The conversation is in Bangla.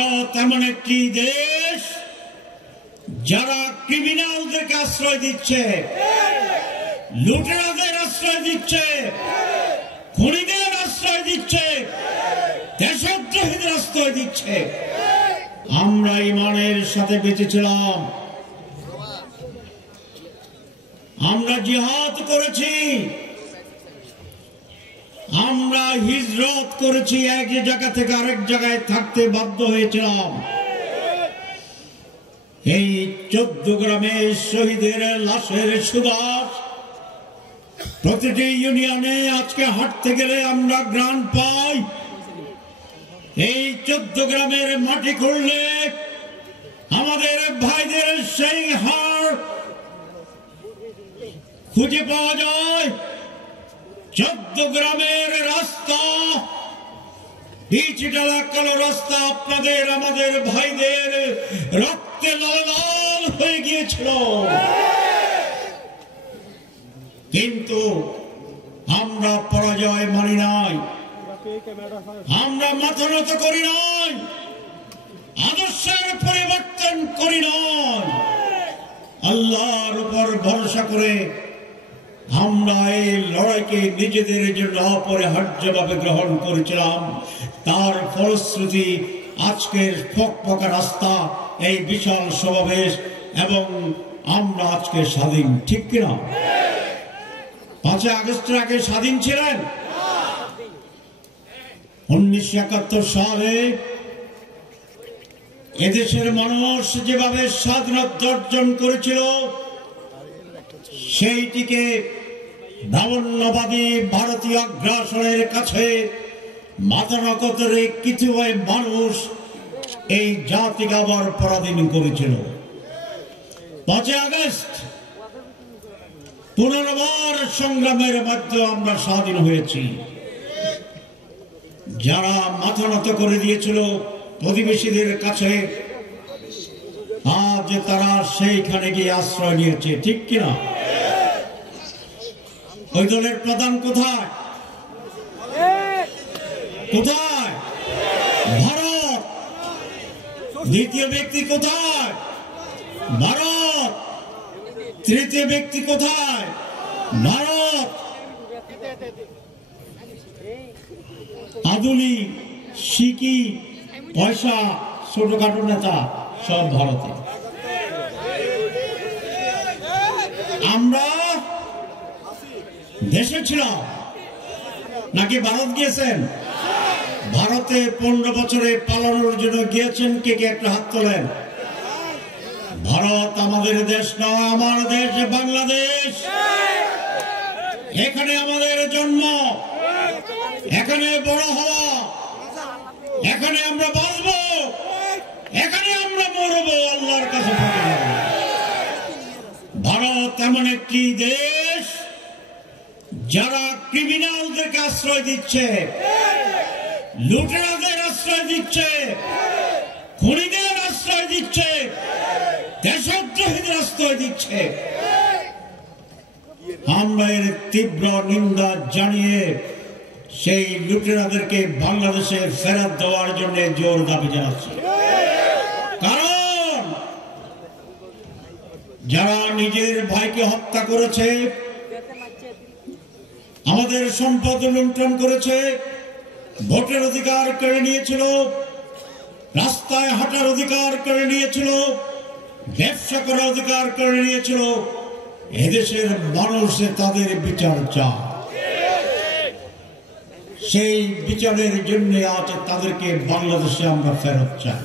ভারত এমন একটি দেশ যারা ক্রিমিনালদেরকে আশ্রয় দিচ্ছে, লুটেরাদের আশ্রয় দিচ্ছে, খুনিদের আশ্রয় দিচ্ছে, দেশদ্রোহীদের আশ্রয় দিচ্ছে। আমরা ঈমানের সাথে বেঁচেছিলাম, আমরা জিহাদ করেছি, আমরা হিজরত করেছি, এক জায়গা থেকে আরেক জায়গায় থাকতে বাধ্য হয়েছিলাম। এই 14 গ্রামের শহীদের লাশের সুবাস প্রতিটি ইউনিয়নে আজকে হাঁটতে গেলে আমরা গ্রাম পাই। এই 14 গ্রামের মাটি খুঁড়লে আমাদের ভাইদের সেই হাড় খুঁজে পাওয়া যায়। 14 গ্রামের রাস্তা, পিচঢালা কালো রাস্তা আপনাদের আমাদের ভাইদের রক্তে লাল লাল হয়ে গিয়েছিল, কিন্তু আমরা পরাজয় মানি নাই, আমরা মাথা নত করি নাই, আদর্শের পরিবর্তন করি নাই। আল্লাহর উপর ভরসা করে আমরা এই লড়াইকে নিজেদের জন্য অপরিহার্যভাবে গ্রহণ করেছিলাম। তার ফলশ্রুতি আজকের ফকফকা রাস্তা, এই বিশাল সমাবেশ, এবং আমরা আজকে স্বাধীন, ঠিক কিনা? 5 আগস্টের আগে স্বাধীন ছিলেন? 1971 সালে এদেশের মানুষ যেভাবে স্বাধীনতা অর্জন করেছিল, সেইটিকে ব্রাহ্মণ্যবাদী ভারতীয় আগ্রাসনের কাছে মাথা নত করে কিছু মানুষ এই জাতিকে আবার পরাধীন করেছিল। 5 আগস্ট পুনর্বার সংগ্রামের মাধ্যমে আমরা স্বাধীন হয়েছি। যারা মাথা নত করে দিয়েছিল প্রতিবেশীদের কাছে, আজ তারা সেইখানে গিয়ে আশ্রয় নিয়েছে, ঠিক কিনা? ওই দলের প্রধান কোথায়? কোথায়? ভারত। দ্বিতীয় ব্যক্তি কোথায়? ভারত। তৃতীয় ব্যক্তি কোথায়? ভারত। আদুলি, সিকি, পয়সা, ছোটখাটো নেতা সব ভারতে। আমরা দেশে ছিলাম নাকি ভারত গিয়েছেন? ভারতে 15 বছরে পালানোর জন্য গিয়েছেন কে কে? একটা হাত তোলেন। ভারত আমাদের দেশ নয়, আমার দেশ বাংলাদেশ। এখানে আমাদের জন্ম, এখানে বড় হওয়া, এখানে আমরা বাঁচবো, এখানে আমরা মরবো, আল্লাহর কাছে। ভারত এমন একটি দেশ যারা ক্রিমিনালদেরকে আশ্রয় দিচ্ছে, লুটেরাদের আশ্রয় দিচ্ছে, খুনিদের আশ্রয় দিচ্ছে, দেশদ্রোহীদের আশ্রয় দিচ্ছে। আমরা এর তীব্র নিন্দা জানিয়ে সেই লুটেরাদেরকে বাংলাদেশে ফেরত দেওয়ার জন্য জোর দাবি জানাচ্ছি। কারণ যারা নিজের ভাইকে হত্যা করেছে, আমাদের সম্পদ লুণ্ঠন করেছে, ভোটের অধিকার কেড়ে নিয়েছিল, রাস্তায় হাঁটার অধিকার কেড়ে নিয়েছিল, ব্যবসা করার অধিকার কেড়ে নিয়েছিল, এদেশের মানুষ তাদের বিচার চায়। সেই বিচারের জন্য আজ তাদেরকে বাংলাদেশে আমরা ফেরত চাই।